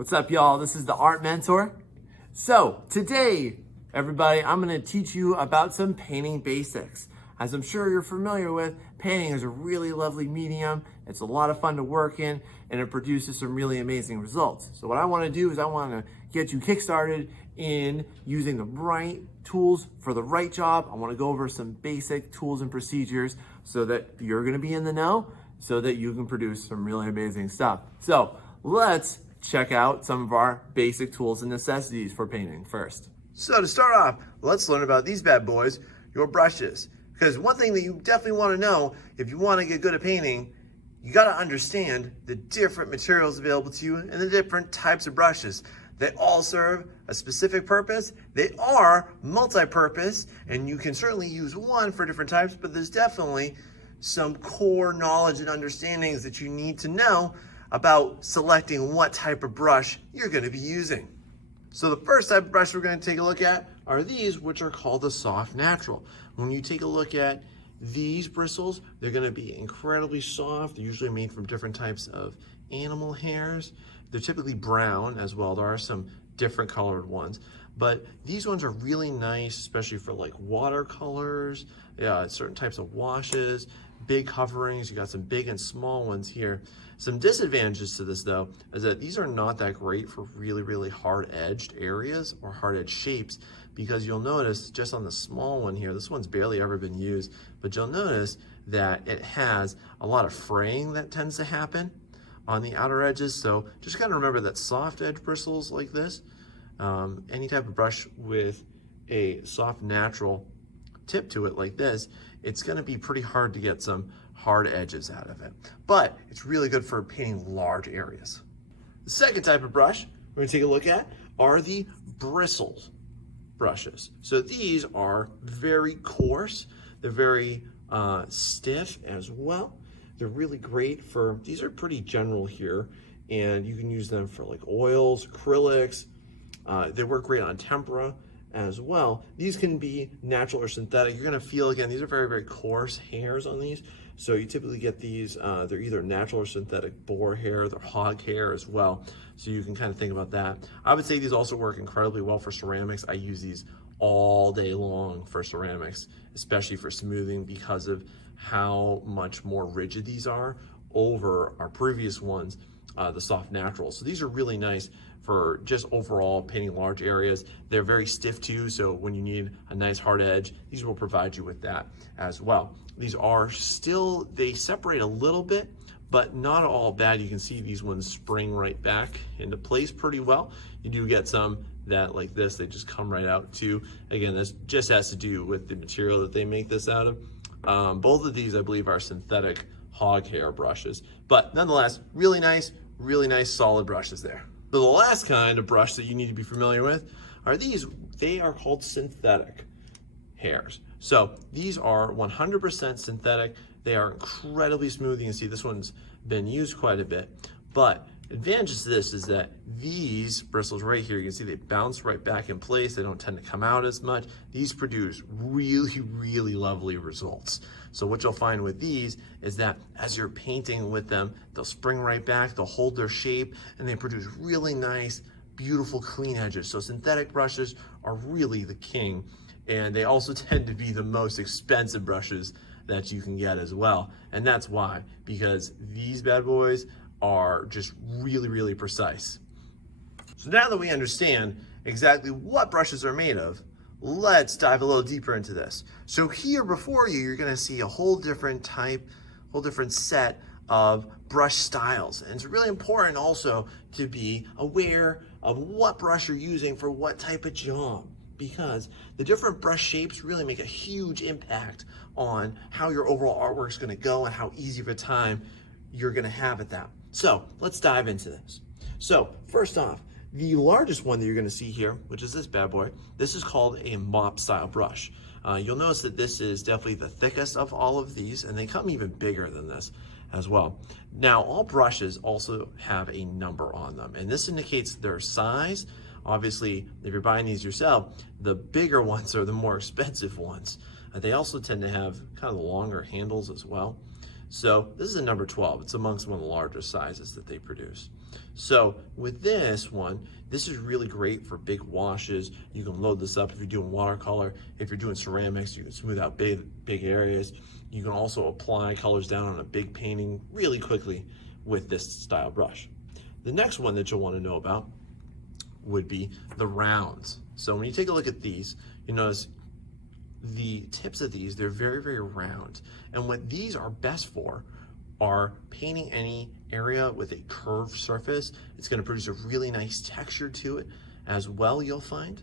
What's up, y'all? This is the Art Mentor. So today, everybody, I'm going to teach you about some painting basics. As I'm sure you're familiar with, painting is a really lovely medium. It's a lot of fun to work in, and it produces some really amazing results. So what I want to do is I want to get you kickstarted in using the right tools for the right job. I want to go over some basic tools and procedures so that you're going to be in the know, so that you can produce some really amazing stuff. So let's check out some of our basic tools and necessities for painting first. So to start off, let's learn about these bad boys, your brushes. Because one thing that you definitely want to know if you want to get good at painting, you got to understand the different materials available to you and the different types of brushes. They all serve a specific purpose. They are multi-purpose, and you can certainly use one for different types, but there's definitely some core knowledge and understandings that you need to know about selecting what type of brush you're going to be using. So the first type of brush we're going to take a look at are these, which are called the soft natural. When you take a look at these bristles, they're going to be incredibly soft. They're usually made from different types of animal hairs. They're typically brown as well. There are some different colored ones, but these ones are really nice, especially for like watercolors, certain types of washes, big coverings. You got some big and small ones here. Some disadvantages to this though, is that these are not that great for really hard edged areas or hard edged shapes, because you'll notice just on the small one here, this one's barely ever been used, but you'll notice that it has a lot of fraying that tends to happen on the outer edges. So just gotta remember that soft edge bristles like this, any type of brush with a soft natural tip to it like this, it's gonna be pretty hard to get some hard edges out of it. But it's really good for painting large areas. The second type of brush we're gonna take a look at are the bristle brushes. So these are very coarse, they're very stiff as well. They're really great for, these are pretty general here, and you can use them for like oils, acrylics. They work great on tempera as well. These can be natural or synthetic. You're gonna feel, again, these are very coarse hairs on these. So you typically get these, they're either natural or synthetic boar hair, they're hog hair as well. So you can kind of think about that. I would say these also work incredibly well for ceramics. I use these all day long for ceramics, especially for smoothing, because of how much more rigid these are over our previous ones, the soft naturals. So these are really nice for just overall painting large areas. They're very stiff too, so when you need a nice hard edge, these will provide you with that as well. These are still, they separate a little bit, but not all bad. You can see these ones spring right back into place pretty well. You do get some that, like this, they just come right out too. Again, this just has to do with the material that they make this out of. Both of these, I believe, are synthetic hog hair brushes, but nonetheless, really nice solid brushes there. So the last kind of brush that you need to be familiar with are these. They are called synthetic hairs. So these are 100% synthetic. They are incredibly smooth. You can see this one's been used quite a bit, but advantages to this is that these bristles right here, you can see they bounce right back in place. They don't tend to come out as much. These produce really lovely results. So what you'll find with these is that as you're painting with them, they'll spring right back, they'll hold their shape, and they produce really nice, beautiful, clean edges. So synthetic brushes are really the king, and they also tend to be the most expensive brushes that you can get as well. And that's why, because these bad boys are just really precise. So now that we understand exactly what brushes are made of, let's dive a little deeper into this. So here before you, you're gonna see a whole different set of brush styles. And it's really important also to be aware of what brush you're using for what type of job, because the different brush shapes really make a huge impact on how your overall artwork is gonna go and how easy of a time you're gonna have at that. So let's dive into this. So first off, the largest one that you're gonna see here, which is this bad boy, this is called a mop style brush. You'll notice that this is definitely the thickest of all of these, and they come even bigger than this as well. Now, all brushes also have a number on them, and this indicates their size. Obviously, if you're buying these yourself, the bigger ones are the more expensive ones. They also tend to have kind of longer handles as well. So this is a number 12. It's amongst one of the largest sizes that they produce. So with this one, this is really great for big washes. You can load this up if you're doing watercolor. If you're doing ceramics, you can smooth out big areas. You can also apply colors down on a big painting really quickly with this style brush. The next one that you'll want to know about would be the rounds. So when you take a look at these, you notice the tips of these, they're very, very round. And what these are best for are painting any area with a curved surface. It's going to produce a really nice texture to it as well, you'll find.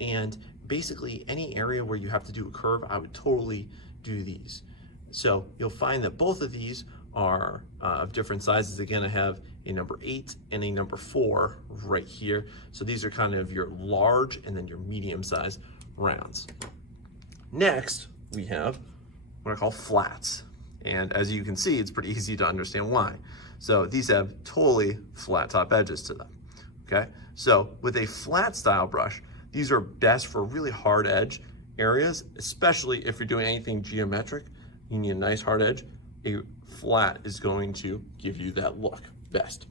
And basically any area where you have to do a curve, I would totally do these. So you'll find that both of these are of different sizes. Again, I have a number 8 and a number 4 right here. So these are kind of your large and then your medium size rounds. Next, we have what I call flats. And as you can see, it's pretty easy to understand why. So these have totally flat top edges to them, okay? So with a flat style brush, these are best for really hard edge areas, especially if you're doing anything geometric. You need a nice hard edge. A flat is going to give you that look best.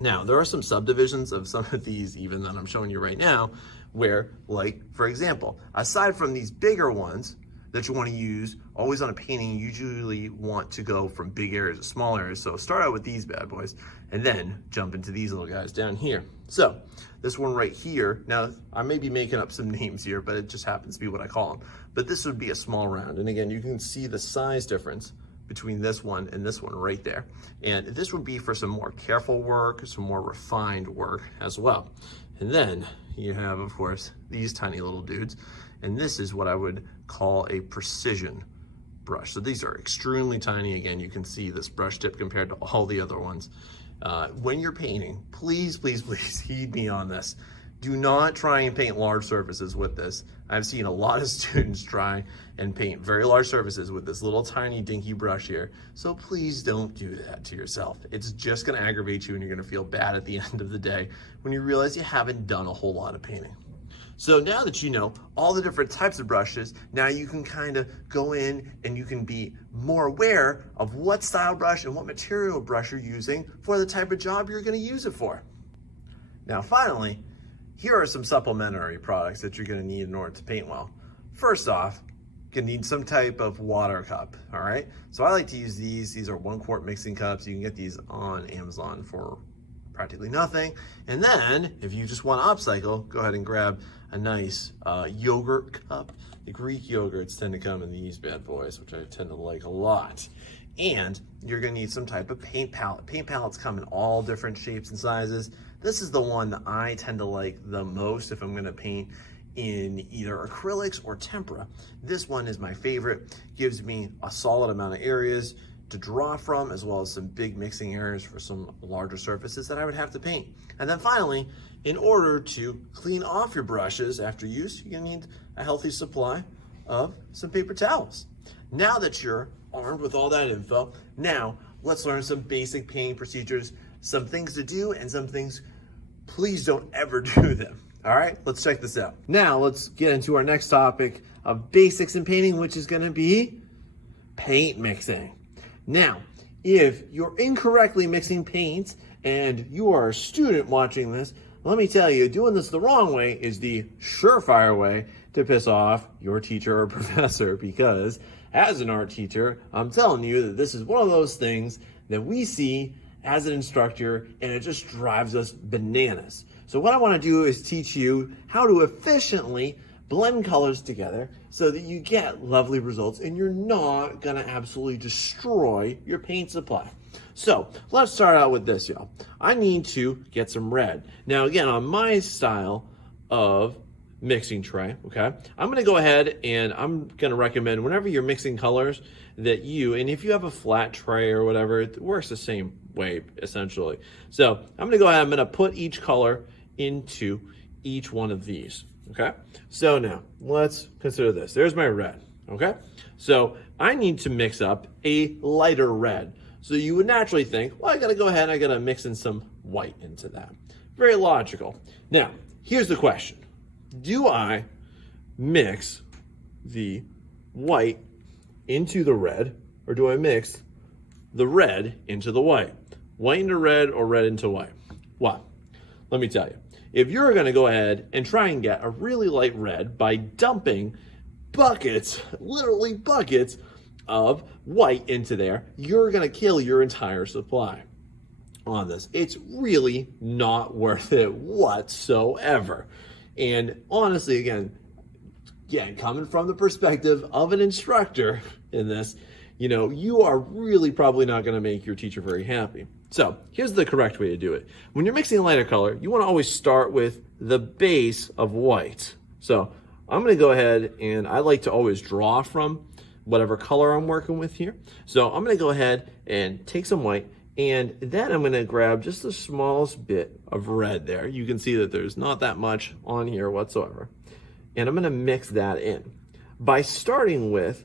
Now, there are some subdivisions of some of these even that I'm showing you right now where, like, for example, aside from these bigger ones that you want to use always on a painting, you usually want to go from big areas to small areas. So start out with these bad boys and then jump into these little guys down here. So this one right here, now I may be making up some names here, but it just happens to be what I call them. But this would be a small round. And again, you can see the size difference between this one and this one right there. And this would be for some more careful work, some more refined work as well. And then you have, of course, these tiny little dudes. And this is what I would call a precision brush. So these are extremely tiny. Again, you can see this brush tip compared to all the other ones. When you're painting, please, please, please heed me on this. Do not try and paint large surfaces with this. I've seen a lot of students try and paint very large surfaces with this little tiny dinky brush here. So please don't do that to yourself. It's just gonna aggravate you and you're gonna feel bad at the end of the day when you realize you haven't done a whole lot of painting. So now that you know all the different types of brushes, now you can kind of go in and you can be more aware of what style brush and what material brush you're using for the type of job you're gonna use it for. Now finally, here are some supplementary products that you're gonna need in order to paint well. First off, you're gonna need some type of water cup, all right? So I like to use these. These are 1 quart mixing cups. You can get these on Amazon for practically nothing. And then if you just want to upcycle, go ahead and grab a nice yogurt cup. The Greek yogurts tend to come in these bad boys, which I tend to like a lot. And you're gonna need some type of paint palette. Paint palettes come in all different shapes and sizes. This is the one that I tend to like the most if I'm gonna paint in either acrylics or tempera. This one is my favorite. Gives me a solid amount of areas to draw from, as well as some big mixing areas for some larger surfaces that I would have to paint. And then finally, in order to clean off your brushes after use, you're gonna need a healthy supply of some paper towels. Now that you're armed with all that info, now let's learn some basic painting procedures, some things to do and some things, please don't ever do them. All right, let's check this out. Now let's get into our next topic of basics in painting, which is gonna be paint mixing. Now, if you're incorrectly mixing paints and you are a student watching this, let me tell you, doing this the wrong way is the surefire way to piss off your teacher or professor, because as an art teacher, I'm telling you that this is one of those things that we see as an instructor and it just drives us bananas. So what I want to do is teach you how to efficiently blend colors together so that you get lovely results and you're not gonna absolutely destroy your paint supply. So let's start out with this, y'all. I need to get some red. Now again, on my style of mixing tray, okay, I'm gonna go ahead and I'm gonna recommend whenever you're mixing colors that you, and if you have a flat tray or whatever, it works the same way essentially. So I'm gonna go ahead, I'm gonna put each color into each one of these. Okay, so now let's consider this. There's my red, okay? So I need to mix up a lighter red. So you would naturally think, well, I gotta go ahead and I gotta mix in some white into that. Very logical. Now, here's the question. Do I mix the white into the red, or do I mix the red into the white. White into red or red into white. Why? Let me tell you. If you're going to go ahead and try and get a really light red by dumping buckets, literally buckets of white into there, you're going to kill your entire supply on this. It's really not worth it whatsoever. And honestly, again, coming from the perspective of an instructor in this, you are really probably not going to make your teacher very happy. So here's the correct way to do it. When you're mixing a lighter color, you want to always start with the base of white. So I'm going to go ahead and I like to always draw from whatever color I'm working with here. So I'm going to go ahead and take some white, and then I'm going to grab just the smallest bit of red there. You can see that there's not that much on here whatsoever. And I'm going to mix that in by starting with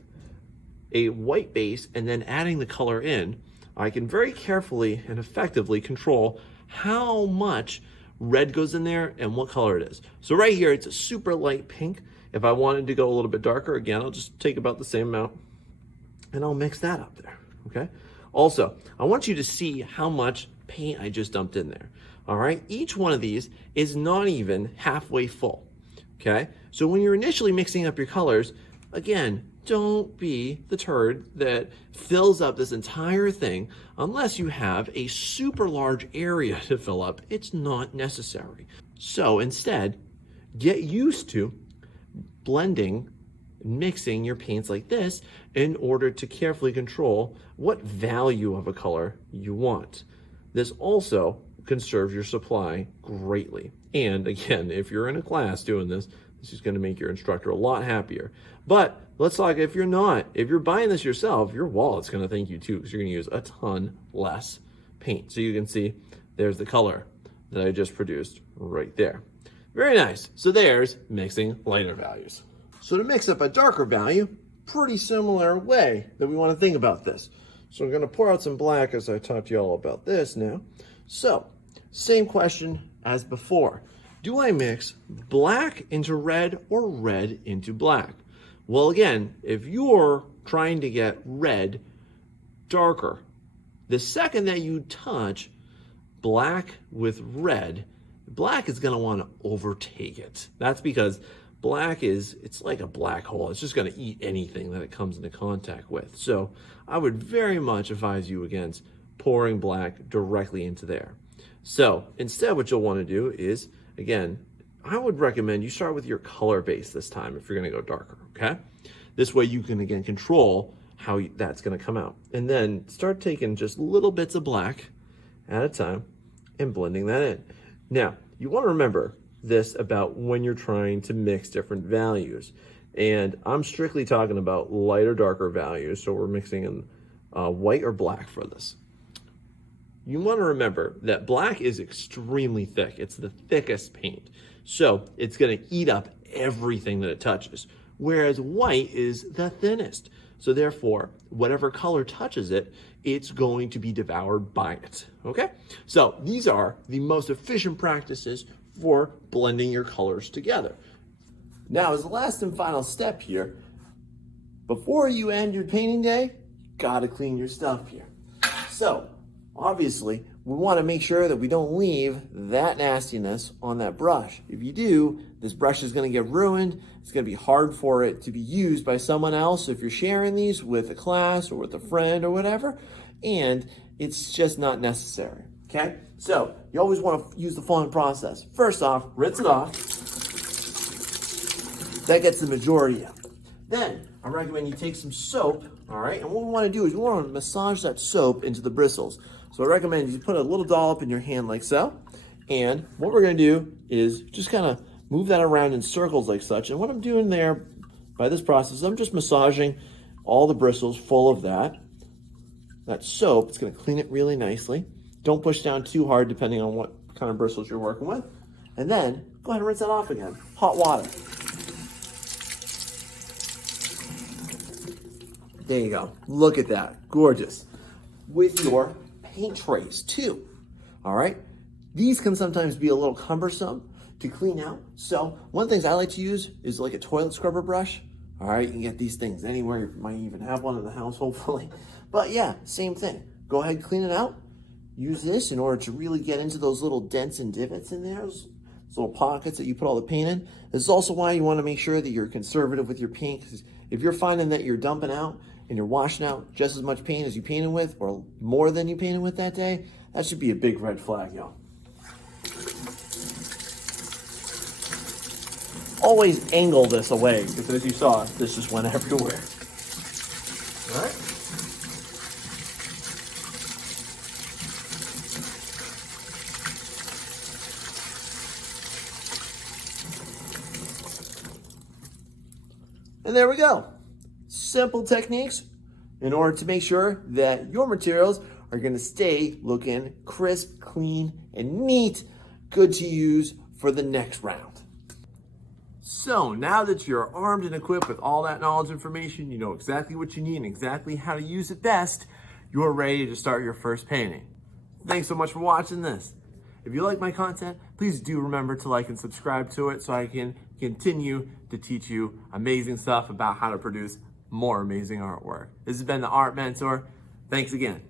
a white base and then adding the color in. I can very carefully and effectively control how much red goes in there and what color it is. So right here, it's a super light pink. If I wanted to go a little bit darker, again, I'll just take about the same amount and I'll mix that up there, okay? Also, I want you to see how much paint I just dumped in there, all right? Each one of these is not even halfway full, okay? So when you're initially mixing up your colors, again, don't be the turd that fills up this entire thing unless you have a super large area to fill up. It's not necessary. So instead, get used to blending, mixing your paints like this in order to carefully control what value of a color you want. This also conserves your supply greatly. And again, if you're in a class doing this, this is going to make your instructor a lot happier. But let's talk, if you're buying this yourself, your wallet's going to thank you too, because you're going to use a ton less paint. So you can see there's the color that I just produced right there. Very nice. So there's mixing lighter values. So to mix up a darker value, pretty similar way that we want to think about this. So I'm going to pour out some black as I talked to you all about this now. So same question as before. Do I mix black into red or red into black? Well, again, if you're trying to get red darker, the second that you touch black with red, black is going to want to overtake it. That's because black it's like a black hole. It's just going to eat anything that it comes into contact with. So I would very much advise you against pouring black directly into there. So instead, what you'll want to do is, again, I would recommend you start with your color base this time if you're going to go darker, okay? This way you can, again, control how that's going to come out. And then start taking just little bits of black at a time and blending that in. Now, you want to remember this about when you're trying to mix different values. And I'm strictly talking about lighter, darker values. So we're mixing in white or black for this. You want to remember that black is extremely thick. It's the thickest paint. So it's going to eat up everything that it touches. Whereas white is the thinnest. So therefore, whatever color touches it, it's going to be devoured by it, okay? So these are the most efficient practices for blending your colors together. Now, as the last and final step here, before you end your painting day, you gotta clean your stuff here. So, obviously, we wanna make sure that we don't leave that nastiness on that brush. If you do, this brush is gonna get ruined. It's gonna be hard for it to be used by someone else if you're sharing these with a class or with a friend or whatever, and it's just not necessary, okay? So, you always wanna use the following process. First off, rinse it off. That gets the majority out. Then, I recommend you take some soap, all right? And what we wanna do is we wanna massage that soap into the bristles. So I recommend you put a little dollop in your hand like so. And what we're gonna do is just kind of move that around in circles like such. And what I'm doing there by this process, I'm just massaging all the bristles full of that soap. It's gonna clean it really nicely. Don't push down too hard depending on what kind of bristles you're working with. And then go ahead and rinse that off again. Hot water. There you go. Look at that. Gorgeous. With your paint trays too. All right. These can sometimes be a little cumbersome to clean out. So one of the things I like to use is like a toilet scrubber brush. All right. You can get these things anywhere. You might even have one in the house, hopefully. But yeah, same thing. go ahead and clean it out. Use this in order to really get into those little dents and divots in there, those little pockets that you put all the paint in. This is also why you want to make sure that you're conservative with your paint, because if you're finding that you're dumping out and you're washing out just as much paint as you painted with, or more than you painted with that day, that should be a big red flag, y'all. Always angle this away, because as you saw, this just went everywhere. All right. And there we go. Simple techniques in order to make sure that your materials are going to stay looking crisp, clean, and neat, good to use for the next round. So now that you're armed and equipped with all that knowledge information, you know exactly what you need and exactly how to use it best, you're ready to start your first painting. Thanks so much for watching this. If you like my content, please do remember to like and subscribe to it so I can continue to teach you amazing stuff about how to produce more amazing artwork. This has been the Art Mentor. Thanks again.